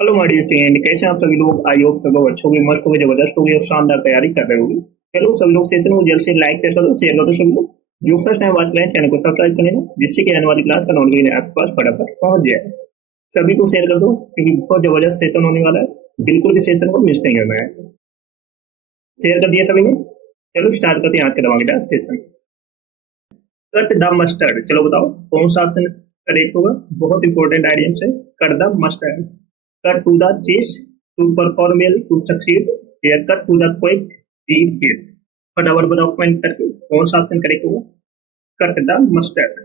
Hello my dear student, कैसे हैं आप सभी लोग। आई होप सब लोग अच्छे होंगे, मस्त होंगे, जबरदस्त होंगे और शानदार तैयारी कर रहे होंगे। चलो सभी लोग सेशन को जल्द से लाइक शेयर कर दो सभी लोग। जो फर्स्ट टाइम वॉच करें चैनल को सब्सक्राइब कर लेना, जिससे कि आने वाली क्लास का नोटिफिकेशन आपके पास फटाफट पहुंच जाए। सभी को शेयर कर दो क्योंकि बहुत जबरदस्त सेशन होने वाला है, बिल्कुल भी सेशन को मिस नहीं करना है। शेयर कर दिया सभी ने। चलो स्टार्ट करते हैं आज का धमाकेदार सेशन। कट द मस्टर्ड, चलो बताओ कौन सा ऑप्शन करेक्ट होगा। बहुत इंपॉर्टेंट आइडियम है। Cut the mustard, cut to the chase, to perform well, to succeed, hair cut to the quick, read hit. फटाफट बताओ कमेंट करके कौन सा ऑप्शन करेक्ट होगा। Cut the mustard.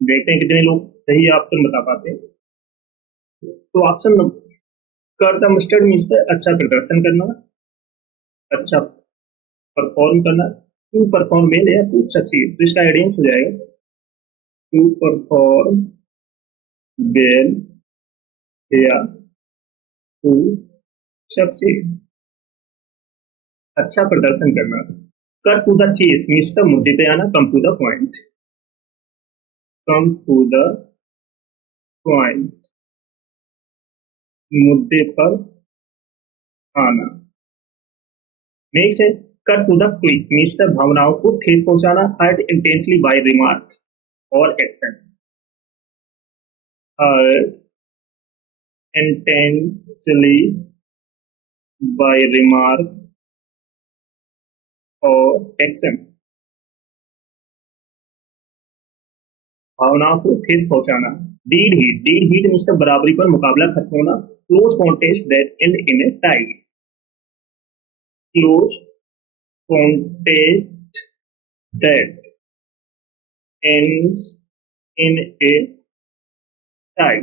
देखते हैं कितने लोग सही ऑप्शन बता पाते हैं। तो option cut the mustard means अच्छा प्रदर्शन करना, अच्छा परफॉर्म करना, टू परफॉर्म वेल या टू सक्सीड। तो इसका आइडियम हो जाएगा टू परफॉर्म वेल या टू सक्सीड। अच्छा प्रदर्शन करना। Cut to the chase means मुद्दे पे आना, come to the point, come to the point, मुद्दे पर आना। नेक्स्ट है cut to the quick means भावनाओं को ठेस पहुंचाना, हर्ट इंटेंसली बाय रिमार्क और action, hurt intensely by remark और एक्शन। भावनाओं को ठेस पहुंचाना। डीड हीट मीन्स बराबरी पर मुकाबला खत्म होना, close contest that and in A tie, close contest that ends in a tie,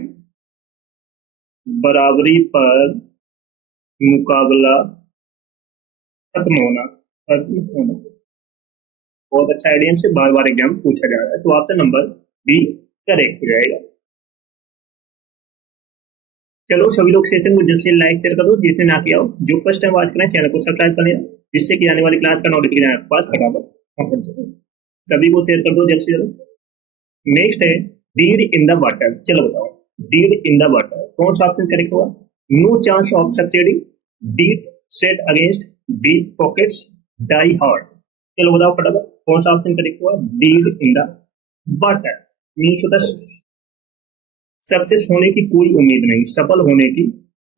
बराबरी पर मुकाबला खत्म होना, खत्म होना। बहुत अच्छा आइडिया से बार बार एग्जाम पूछा जा रहा है, तो ऑप्शन नंबर बी करेक्ट हो जाएगा। चलो सभी लोग सेशन को जल्द से लाइक शेयर कर दो, जिसने ना किया हो। जो फर्स्ट टाइम वॉच करें चैनल को सब्सक्राइब कर लेना, जिससे कि आने वाली क्लास का नोटिफिकेशन आपके पास फटाफट पहुंच जाए। सभी को शेयर कर दो जल्द से जल्द। नेक्स्ट है डीड इन द वाटर, चलो बताओ डीड इन द वाटर कौन सा ऑप्शन करेक्ट होगा। No chance of succeeding, dead set against, deep pockets, die hard. चलो बताओ फटाफट कौन सा ऑप्शन करेक्ट हुआ। Dead in the water means होता सक्सेस होने की कोई उम्मीद नहीं, सफल होने की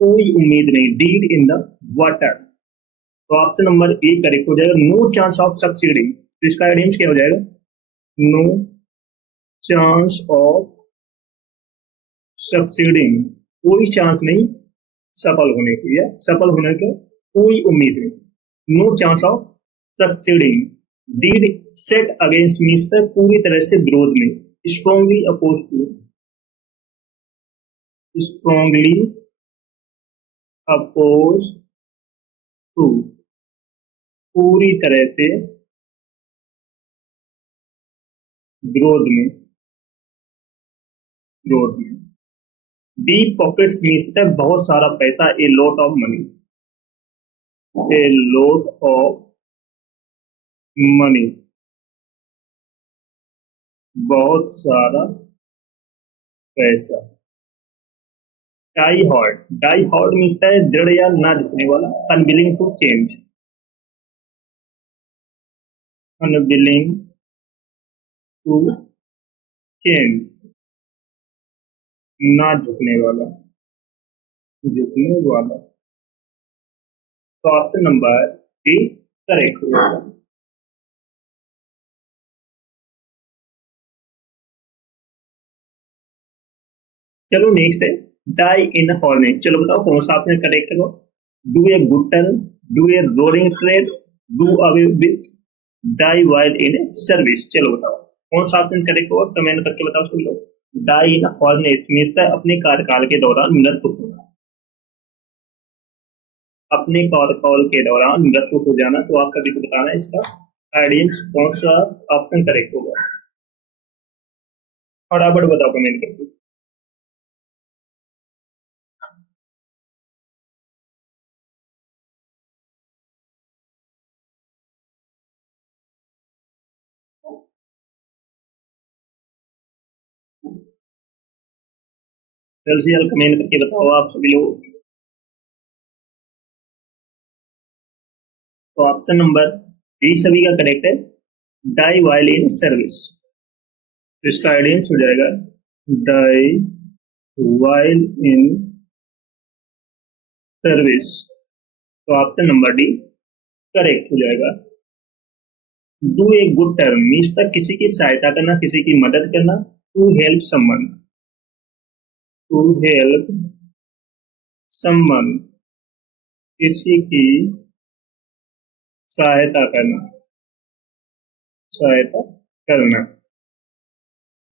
कोई उम्मीद नहीं, डीड इन द वाटर। तो ऑप्शन नंबर ए करेक्ट हो जाएगा, नो चांस ऑफ सक्सीडिंग। तो इसका आइडियम क्या हो जाएगा, नो चांस ऑफ सक्सीडिंग, कोई चांस नहीं सफल होने की, या सफल होने की कोई उम्मीद नहीं। No chance of succeeding. Dead set against means पूरी तरह से विरोध में, strongly oppose to, strongly oppose to, पूरी तरह से विरोध में, विरोध में। डीप पॉकेट्स मीन्स बहुत सारा पैसा, a lot of money, a lot of money, बहुत सारा पैसा। डाई हार्ड मीन्स दृढ़ या ना झुकने वाला, unwilling to change, unwilling to change, ना झुकने वाला, झुकने वाला। तो ऑप्शन नंबर डी करेक्ट हो जाएगा। चलो नेक्स्ट है डाई इन हॉर्नेट, चलो बताओ कौन सा ऑप्शन करेक्ट है। Do a good turn, do a rolling trade, do away with, die while in service. चलो बताओ कौन सा ऑप्शन करेक्ट होगा, कमेंट करके बताओ सुन लो। डाई इन हॉर्नेट मीन्स अपने कार्यकाल के दौरान मृत्यु होना, अपने कार्यकाल के दौरान मृत्यु हो जाना। तो आप सभी को बताना है इसका आइडियम कौन सा ऑप्शन करेक्ट होगा। फटाफट बताओ कमेंट करके। जल्द से जल्द कमेंट करके बताओ आप सभी लोग। तो ऑप्शन नंबर बी सभी का करेक्ट है, डाई वाइल इन सर्विस। तो इसका आइडियम्स हो जाएगा डाई वाइल इन सर्विस। तो ऑप्शन नंबर डी करेक्ट हो जाएगा। Do a good turn means तक किसी की सहायता करना, किसी की मदद करना। To help someone, to help someone, किसी की सहायता करना, सहायता करना।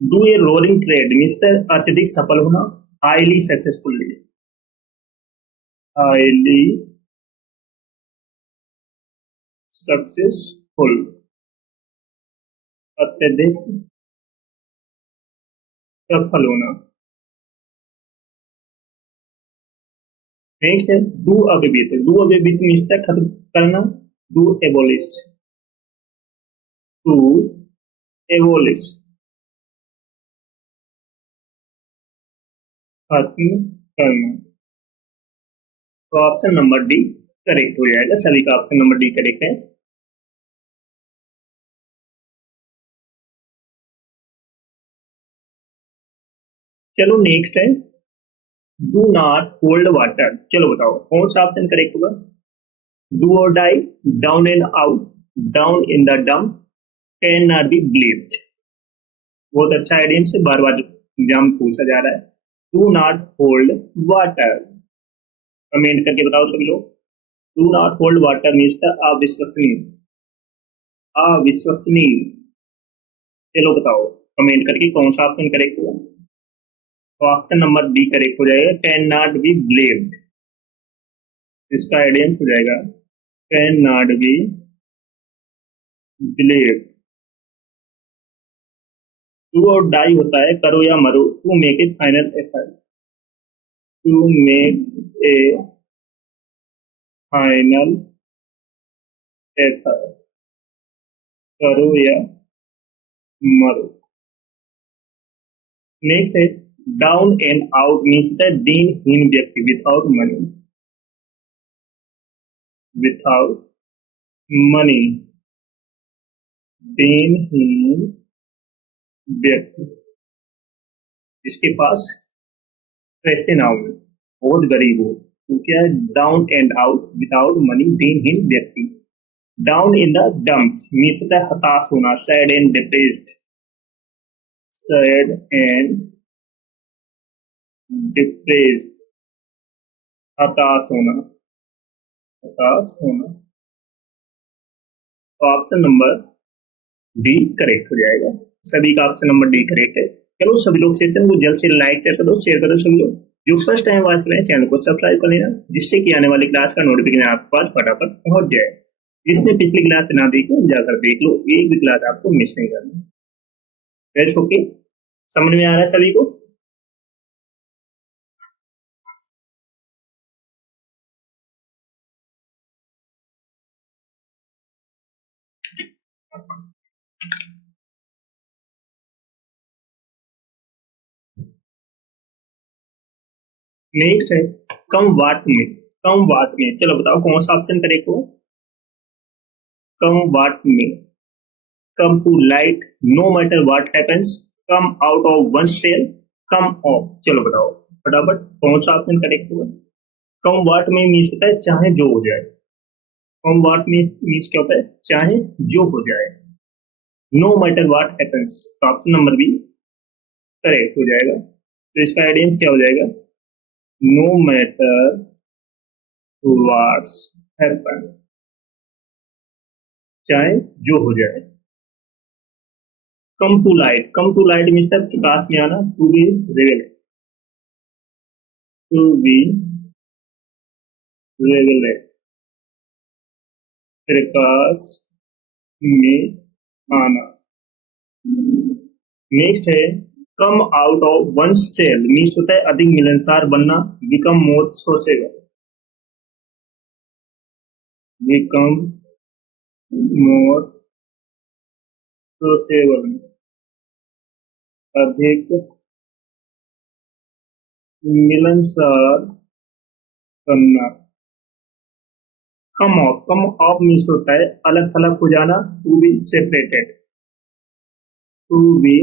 Do a rolling trade means अत्यधिक सफल होना, हाईली सक्सेसफुली, हाईली सक्सेसफुल, अत्यधिक सफल होना। नेक्स्ट है डू अविवित, डू अविवित मीन्स खत्म करना, डू एबोलिश, टू एबोलिश, खत्म करना। तो ऑप्शन नंबर डी करेक्ट हो जाएगा, सभी का ऑप्शन नंबर डी करेक्ट है। चलो नेक्स्ट है डू नॉट होल्ड वाटर। चलो बताओ कौन सा ऑप्शन करेक्ट होगा। Do or die, down and out, down in the dump, can not be believed. बहुत अच्छा आइडिया से बार बार एग्जाम पूछा जा रहा है। Do not hold water, comment करके बताओ सभी लोग। Do not hold water means अविश्वसनीय, अविश्वसनीय। चलो बताओ कमेंट करके कौन सा ऑप्शन करेक्ट होगा। तो ऑप्शन नंबर बी करेक्ट हो जाएगा, कैन नॉट बी ब्लेम्ड। इसका आइडियंस हो जाएगा can not be blamed. Do or die होता है करो या मरो, to make a final effort, to make a final effort, करो या मरो। नेक्स्ट है डाउन एंड आउट मीन्स दीनहीन व्यक्ति, विदाउट मनी, विदाउट मनी, दीनहीन व्यक्ति जिसके पास पैसे ना हो, बहुत गरीब हो, तो क्या है down and out, without money, दीनहीन व्यक्ति। Down in the dumps means हताश होना, sad and depressed, sad and depressed, हताश होना, हताश होना। तो ऑप्शन नंबर डी करेक्ट हो जाएगा, सभी का ऑप्शन नंबर डी करेक्ट है। चलो सभी लोग सेशन को जल्द से लाइक शेयर करो सभी लोग। जो फर्स्ट टाइम वॉच करें चैनल को सब्सक्राइब कर लेना, जिससे कि आने वाली क्लास का नोटिफिकेशन आपके पास फटाफट पहुंच जाए। जिसने पिछली क्लास ना देखी जाकर देख लो, एक भी क्लास आपको मिस नहीं करनी। बेस्ट ओके, समझ में आ रहा है सभी को। नेक्स्ट है कम वाट में, कम वाट में। चलो बताओ कौन सा ऑप्शन करेक्ट हो। Come what may, come to light, no matter what happens, come out of one shell, come off. चलो बताओ फटाफट कौन सा ऑप्शन करेक्ट होगा। कम वाट में मीन्स होता है चाहे जो हो जाए, कम वाट में मीन्स क्या होता है चाहे जो हो जाए। नो मैटर व्हाट हैपेंस, तो ऑप्शन नंबर बी करेक्ट हो जाएगा। तो इसका आइडियंस क्या हो जाएगा, नो मैटर व्हाट्स हैपन, चाहे जो हो जाए। कम टू लाइट मीन्स प्रकाश में आना, to be regulate, to be regulate, प्रकाश में आना। नेक्स्ट है come out of one shell means होता है अधिक मिलनसार बनना, become more sociable, become more sociable, अधिक मिलनसार बनना। कम ऑफ मीन्स होता है अलग थलग हो जाना, to be separated, to be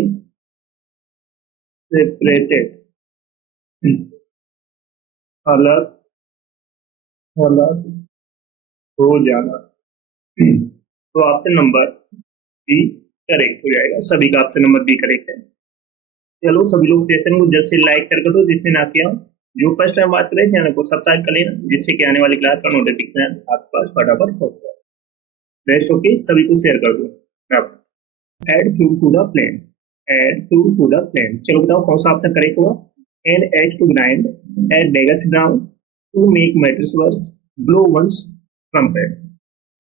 separated, अलग थलग हो जाना। तो ऑप्शन नंबर बी करेक्ट हो जाएगा, सभी का ऑप्शन नंबर बी करेक्ट है। चलो सभी लोग सेशन को जल्द से लाइक शेयर कर दो जिसने ना किया हो। जो फर्स्ट टाइम वॉच करें चैनल को सब्सक्राइब कर लेना, जिससे कि आने वाली क्लास का नोटिफिकेशन आपके पास फटाफट पहुंच जाए। रेस्ट होके सभी को शेयर कर दो। अब add fuel to the plane, add fuel to the plane, चलो बताओ कौन सा ऑप्शन करेक्ट होगा। An axe to grind, at daggers drawn, to make matters worse, blow one's trumpet.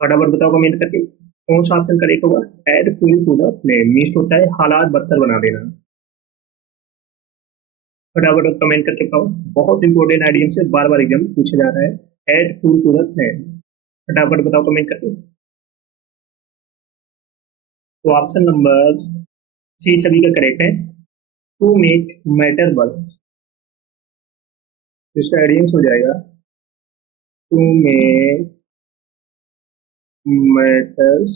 फटाफट बताओ कमेंट करके कौन सा ऑप्शन करेक्ट होगा। Add fuel to the plane means होता है हालात बदतर बना देना। फटाफट कमेंट करके बताओ, बहुत इंपॉर्टेंट आइडियम से बार बार एग्जाम पूछा जा रहा है। Add fuel to the plane, फटाफट बताओ कमेंट करके। तो ऑप्शन नंबर सी सभी का करेक्ट है, टू मेक मैटर वर्स। इसका आइडियम हो जाएगा टू मेक मैटर्स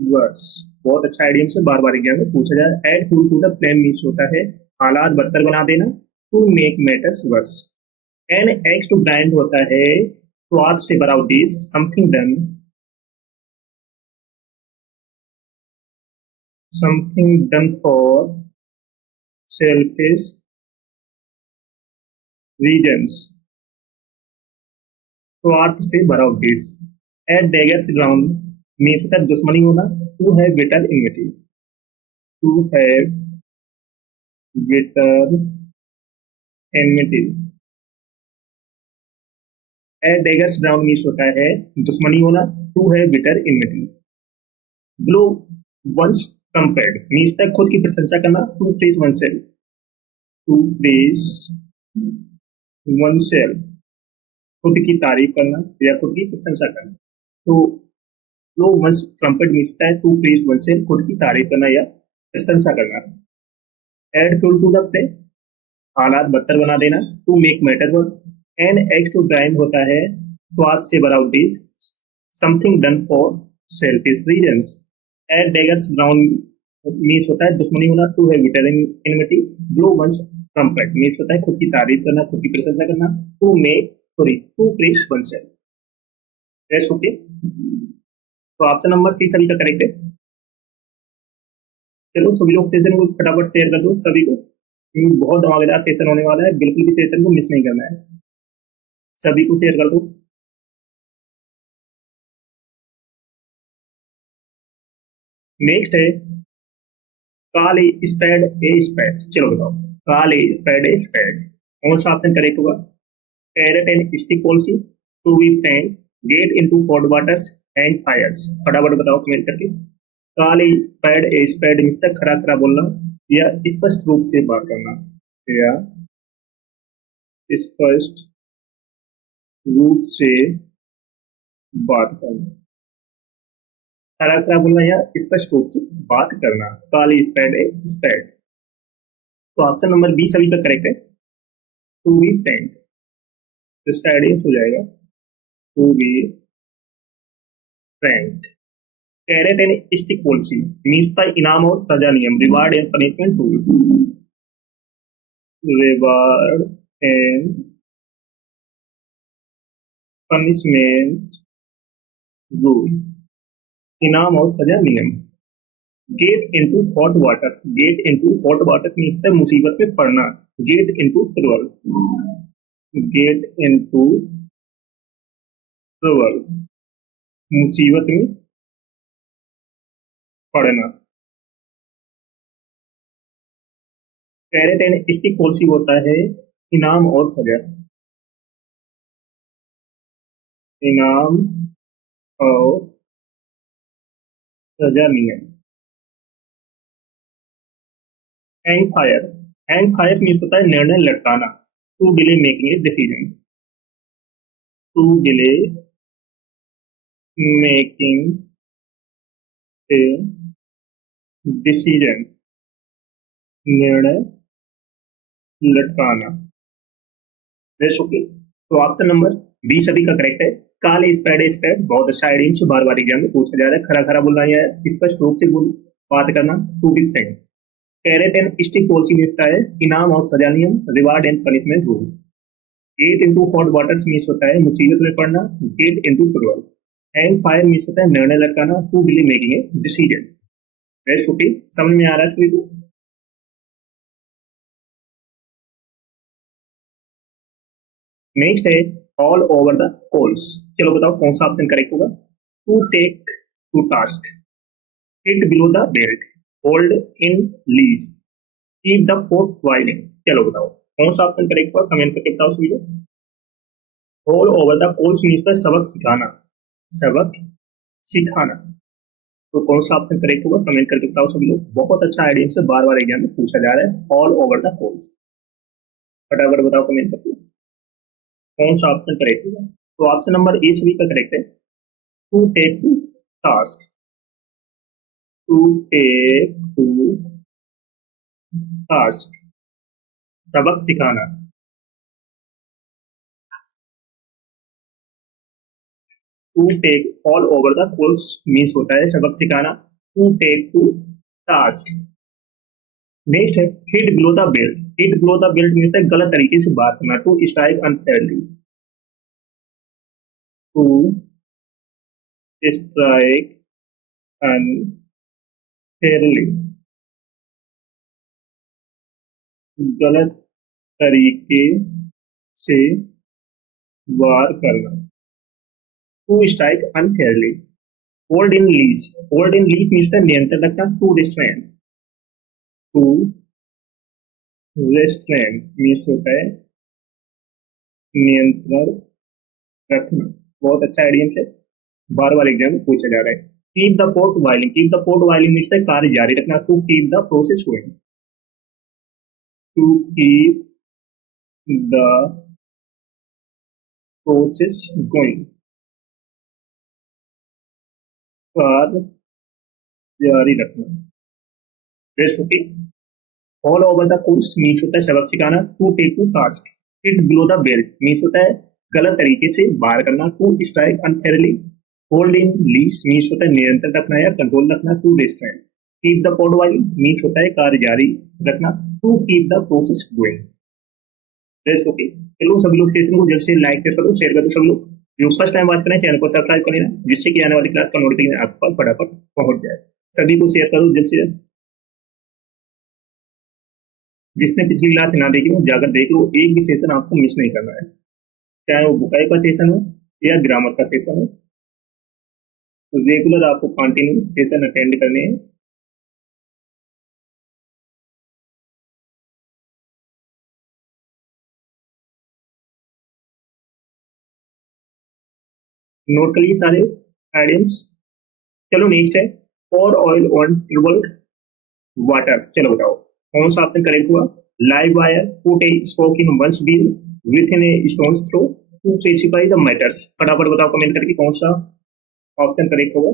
वर्स। बहुत अच्छा आइडियम से बार बार एग्जाम में पूछा जाए। Add fuel to the plane means होता है हालात बदतर बना देना, to make matters worse. An axe to grind होता है तो आज से about this something done for selfish reasons, तो आर्ट से भरा दिस। एट डेगर्स ग्राउंड मीन्स होता है दुश्मनी होना, टू है बिटर इनविटी, टू है bitter enmity. At daggers drawn means होता है दुश्मनी होना, टू है bitter enmity. Blow once compared means होता है खुद की प्रशंसा करना, to praise oneself, to praise oneself, खुद की तारीफ करना या खुद की प्रशंसा करना। तो लो वंस ट्रम्पेट मिलता है टू प्रेज वन से खुद की तारीफ करना या प्रशंसा करना। Add fuel to the play हालात बदतर बना देना, to make matter worse. An axe to grind होता है स्वाद से about this something done for selfish reasons. At daggers drawn means होता है दुश्मनी होना, टू है bitter enmity. Blow one's trumpet means होता है खुद की तारीफ करना, खुद की प्रशंसा करना, to make sorry to praise oneself. Okay, तो ऑप्शन नंबर सी सभी का करेक्ट है। चलो सभी लोग सेशन को फटाफट शेयर कर दो सभी को, क्योंकि बहुत धमाकेदार सेशन होने वाला है, बिल्कुल भी सेशन को मिस नहीं करना है। सभी को शेयर कर दो। नेक्स्ट है काल ए स्पैड ए स्पैड, चलो बताओ काल ए स्पैड कौन सा ऑप्शन करेक्ट होगा। Carrot and stick policy, to be frank, get into hot waters and fires. फटाफट बताओ कमेंट करके। काल ए स्पैड मिस्टर खरा खरा बोलना या स्पष्ट रूप से बात करना, या स्पष्ट रूप से बात करना, खरा खरा बोलना या स्पष्ट रूप से बात करना। काली स्पैड ए स्पैड, तो ऑप्शन नंबर बी सभी का करेक्ट है, टू बी फ्रैंक। तो इसका आइडिया हो जाएगा to be frank. Carrot and stick policy means का इनाम और सजा नियम, reward and punishment rule, reward and punishment rule, इनाम और सजा नियम। Get into hot waters, get into hot waters means है मुसीबत में पड़ना, get into trouble, get into trouble, मुसीबत में पड़ना। कैरेट एंड स्टिक पॉलिसी होता है इनाम और सजा, इनाम और सजा नियम। Hang fire, hang fire means होता है निर्णय लटकाना, to delay making a decision, to delay making a decision, निर्णय लटकाना। ओके, तो ऑप्शन नंबर बी सभी का करेक्ट है। काल स्प्रेड स्प्रेड, बहुत अच्छा आइडियम से बार बार एग्जाम में पूछा जा रहा है। खरा खरा बोलना या स्पष्ट रूप से बात करना, to different. Carrot and stick policy में होता है इनाम और सजा नियम, reward and punishment rule. Get into hot water means होता है मुसीबत में पड़ना, get into football. Hang fire means होता है निर्णय लटकाना, to delay making a decision. Very okay, समझ में आ रहा है सभी को? नेक्स्ट है ऑल ओवर द कोल्स। चलो बताओ कौन सा ऑप्शन करेक्ट होगा? To take to task, hit below the belt, hold in leash, keep the pot boiling. चलो बताओ कौन सा ऑप्शन करेक्ट होगा, कमेंट करके बताओ सभी लोग। Haul over the coals means होता है सबक सिखाना, सबक सिखाना। तो कौन सा ऑप्शन करेक्ट होगा, कमेंट करके बताओ सभी लोग। बहुत अच्छा आइडिया से बार बार एग्जाम में पूछा जा रहा है ऑल ओवर द कोल्स। फटाफट बताओ कमेंट करके कौन सा ऑप्शन करेक्ट होगा। तो ऑप्शन नंबर ए सभी का करेक्ट है, to take to task, to take to task, सबक सिखाना। To take all over the course means होता है सबक सिखाना, to take to task. Next है hit below the belt. Hit below the belt means है गलत तरीके से बात करना, to strike unfairly, to strike unfairly, गलत तरीके से वार करना, to strike unfairly. Hold in leash, hold in leash means नियंत्रण रखना, to restrain, to restrain means होता है नियंत्रण रखना। बहुत अच्छा आइडियम से बार बार एग्जाम में पूछा जा रहा है। Keep the pot boiling, keep the pot boiling means कार्य जारी रखना, to keep the process going, to keep the process going, कार्य जारी रखना। Rest okay. Haul over the course means होता है सबक सिखाना, to take to task. Hit below the belt means होता है गलत तरीके से बाहर करना, to strike unfairly. Hold in leash means होता है नियंत्रण रखना या कंट्रोल रखना, to restrain. Keep the pot boiling means होता है कार्य जारी रखना, to keep the process going. Rest okay. चलो सभी लोग सेशन को जल्द से लाइक शेयर कर दो सब लोग। जो फर्स्ट टाइम बात करें चैनल को सब्सक्राइब कर लेना, जिससे कि आने वाली क्लास का नोटिफिकेशन आपके पास फटाफट पहुंच जाए। सभी को शेयर करो जल्द से जल्द। जिसने पिछली क्लास ना देखी हो जाकर देख लो, एक भी सेशन आपको मिस नहीं करना है, चाहे वो बुकाई का सेशन हो या ग्रामर का सेशन हो। तो रेगुलर आपको कंटिन्यू सेशन अटेंड करने हैं। नोट करिए सारे आइडियम्स। चलो नेक्स्ट है और ऑयल ऑन ट्रिबल वाटर। चलो बताओ कौन सा ऑप्शन करेक्ट हुआ? Live wire put a spoke in one's wheel within a stone's throw to specify the matters. फटाफट बताओ कमेंट करके कौन सा ऑप्शन करेक्ट होगा।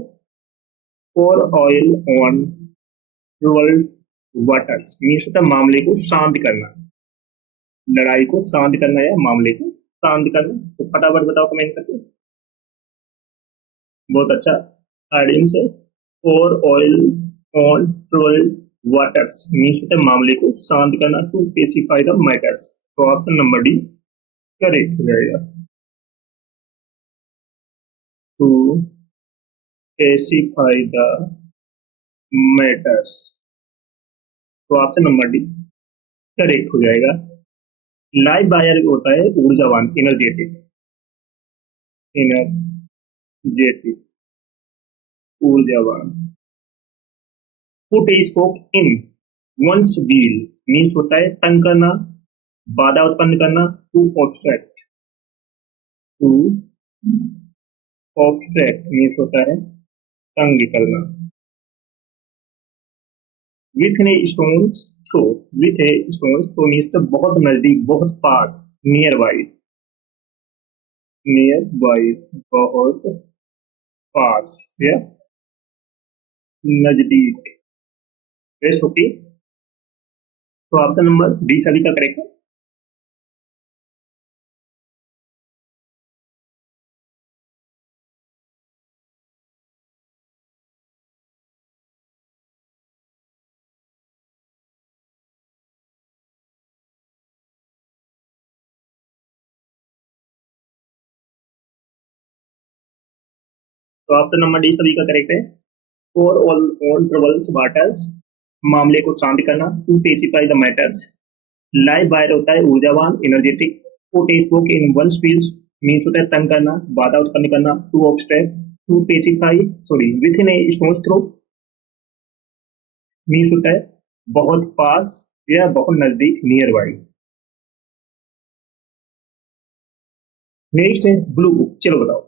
और ऑयल ऑन ट्रिबल वाटर मीन्स होता है मामले को शांत करना, लड़ाई को शांत करना या मामले को शांत करना। तो फटाफट बताओ कमेंट करके। बहुत अच्छा आइडियम से। और ऑयल ऑन ट्रोल वाटर्स मीन्स होता है मामले को शांत करना, टू पेसिफाई द मैटर्स। तो ऑप्शन नंबर डी करेक्ट हो जाएगा, टू पेसिफाई द मैटर्स। तो ऑप्शन नंबर डी करेक्ट हो जाएगा। लाइव वायर होता है ऊर्जावान, एनर्जेटिक, एनर्जेटिक, ऊर्जावान। Put a spoke in one's wheel means होता है तंग करना, बाधा उत्पन्न करना, to obstruct, to obstruct means होता है तंग करना। With a stone's throw, with a stone's throw means तो बहुत नजदीक, बहुत पास, नियर बाई, नियर बाई, बहुत पास या नजदीक। Yes okay. तो ऑप्शन नंबर डी सभी का करेक्ट है। तो ऑप्शन नंबर डी सभी का करेक्ट है। फॉर ऑल ट्रबल्स वाटर्स, मामले को शांत करना। To pacify the matters, live wire होता है ऊर्जावान energetic. To spoke in one speech means होता है तंग करना, बाधा उत्पन्न करना। To obstruct, to pacify sorry within a stone's throw means होता है बहुत पास या बहुत नजदीक, नियर बाई। नेक्स्ट है ब्लू बुक। चलो बताओ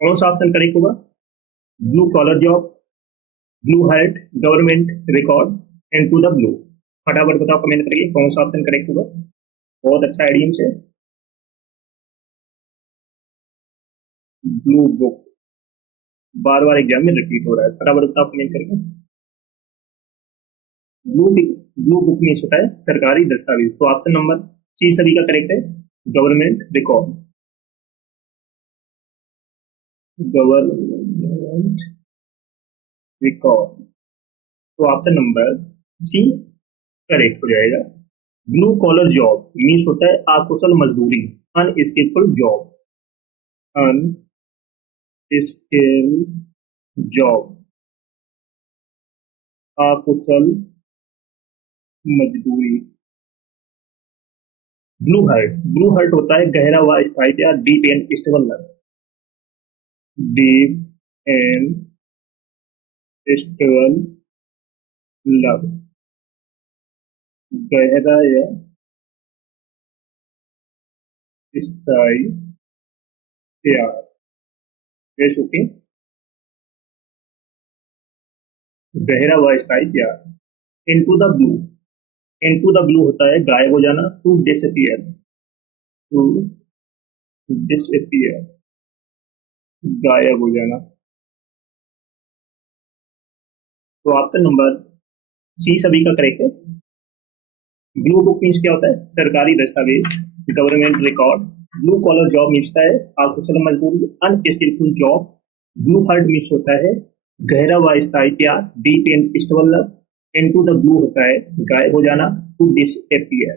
कौन सा ऑप्शन करेक्ट होगा। Blue collar job, blue heart, government record, and to the blue. फटाफट बताओ कमेंट करके कौन सा ऑप्शन करेक्ट होगा। बहुत अच्छा आइडियम से। ब्लू बुक बार बार एग्जाम में रिपीट हो रहा है, फटाफट बताओ कमेंट करके। ब्लू ब्लू बुक मीन्स होता है सरकारी दस्तावेज। तो ऑप्शन नंबर सी सभी का करेक्ट है, गवर्नमेंट रिकॉर्ड। गवर्नमेंट रिकॉर्ड, तो ऑप्शन नंबर सी करेक्ट हो जाएगा। ब्लू कॉलर जॉब मीन्स होता है अकुशल मजदूरी, अनस्किलफुल जॉब, अनस्किल जॉब, अकुशल मजदूरी। ब्लू हार्ट, ब्लू हार्ट होता है गहरा व स्थायी प्यार, deep and stable love, deep and stable love, गहरा या स्थायी प्यार। जैसे ओके, गहरा व स्थायी प्यार। Into the blue, into the blue होता है गायब हो जाना, टू डिसअपियर, टू डिसअपियर, गायब हो जाना। तो ऑप्शन नंबर सी सभी का करेक्ट है। ब्लू बुक मीन्स क्या होता है, सरकारी दस्तावेज, government record. Blue collar job means है अकुशल मजदूरी, unskillful job. Blue heart means होता है गहरा व स्थायी प्यार, deep and stable love. Into the blue होता है गायब हो जाना, टू डिसअपियर।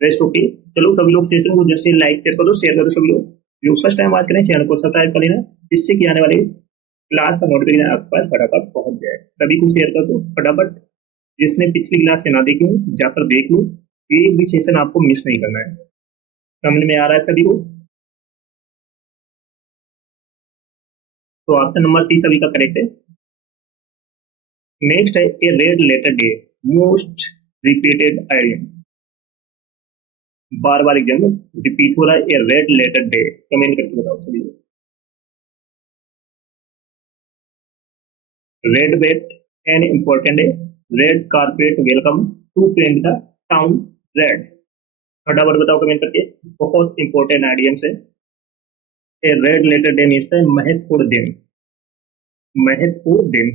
Rest okay. चलो सभी लोग सेशन को जैसे लाइक शेयर करो, शेयर करो सभी लोग। जो फर्स्ट टाइम आज करें चैनल को सब्सक्राइब कर लेना, जिससे कि आने वाले क्लास का नोटिफिकेशन आपके पास फटाफट पहुंच जाए। सभी को शेयर कर दो फटाफट। जिसने पिछली क्लास से ना देखी हो जाकर देख लो, एक भी सेशन आपको मिस नहीं करना है। समझ में आ रहा है सभी को। तो ऑप्शन नंबर सी सभी का करेक्ट है। नेक्स्ट है a red letter day, most repeated idiom, बार बार एग्जाम में रिपीट हो रहा है। A red letter day, comment करके बताओ सभी लोग। Red bet an important day, red carpet welcome, to paint the town red. फटाफट बताओ कमेंट करके, बहुत इंपॉर्टेंट आइडियम से। A red letter day means है महत्वपूर्ण दिन, महत्वपूर्ण दिन।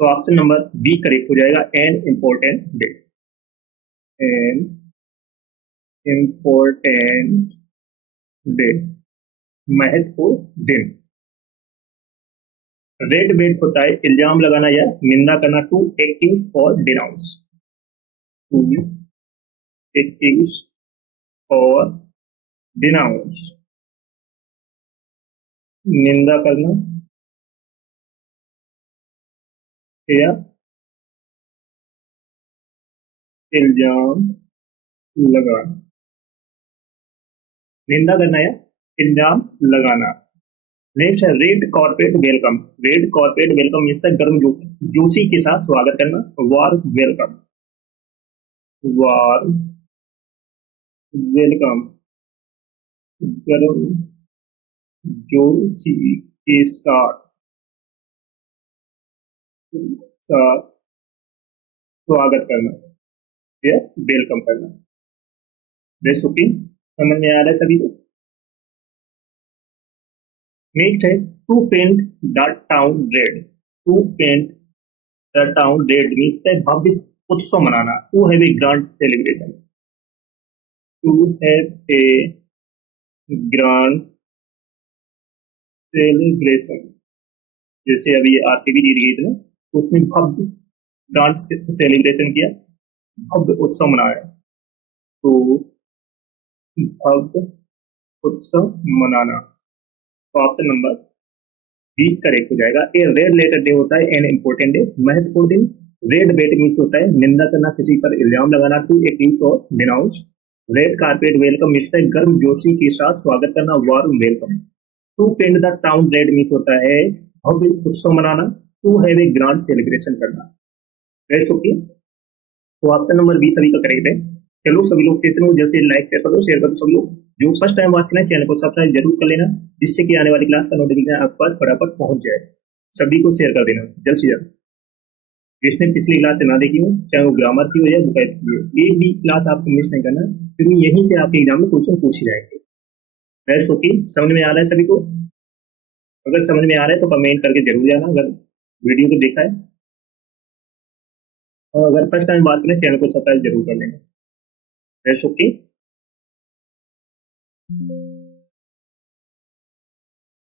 तो ऑप्शन नंबर बी करेक्ट हो जाएगा, N important day, N important day, महत्वपूर्ण दिन। रेड बेट होता है इल्जाम लगाना या निंदा करना, टू एक्यूज और डिनाउंस, टू एक्यूज और डिनाउंस, निंदा करना या इल्जाम लगाना, निंदा करना या इल्जाम लगाना। नेक्स्ट है red corporate welcome, red corporate welcome means गर्म जोशी के साथ स्वागत करना, वार वेलकम, वार वेलकम, गर्म जोशी के साथ स्वागत करना या वेलकम करना। जैसे ओके, समझ में आ रहा है सभी को। नेक्स्ट है to paint the town red, to paint the town red means भव्य उत्सव मनाना, to have a grand celebration, to have a grand celebration. जैसे अभी आरसीबी जीत गई थी ना, तो उसने भव्य ग्रांड सेलिब्रेशन किया, भव्य उत्सव मनाया। तो भव्य उत्सव मनाना। तो ऑप्शन नंबर बी करेक्ट हो जाएगा। ए रेड लेटर डे होता है एन इम्पोर्टेंट डे, महत्वपूर्ण दिन। रेड बेट मीन्स होता है निंदा करना, किसी पर इल्जाम लगाना, टू एक्यूज और denounce. Red carpet welcome means है गर्म जोशी के साथ स्वागत करना, warm welcome. To paint the town red means होता है भव्य उत्सव मनाना, to have a grand celebration करना। रेस्ट ओके, तो ऑप्शन नंबर बी सभी का करेक्ट है। चलो सभी लोग सेशन को जैसे लाइक कर दो, शेयर कर दो। सभी लोग जो फर्स्ट टाइम वॉच करें चैनल को सब्सक्राइब जरूर कर लेना, जिससे कि आने वाली क्लास का नोटिफिकेशन आपके पास फटाफट पहुंच जाए। सभी को शेयर कर देना जल्द से जल्द। जिसने पिछली क्लास से ना देखी हो, चाहे वो ग्रामर की हो या बुक की हो, एक भी क्लास आपको मिस नहीं करना, क्योंकि यहीं से आपके एग्जाम में क्वेश्चन पूछ ही जाएंगे। रेस्ट ओके, समझ में आ रहा है सभी को? अगर समझ में आ रहा है तो कमेंट करके जरूर जाना अगर वीडियो को देखा है, और अगर फर्स्ट टाइम वॉच करें चैनल को सब्सक्राइब जरूर कर लेना। Rest okay.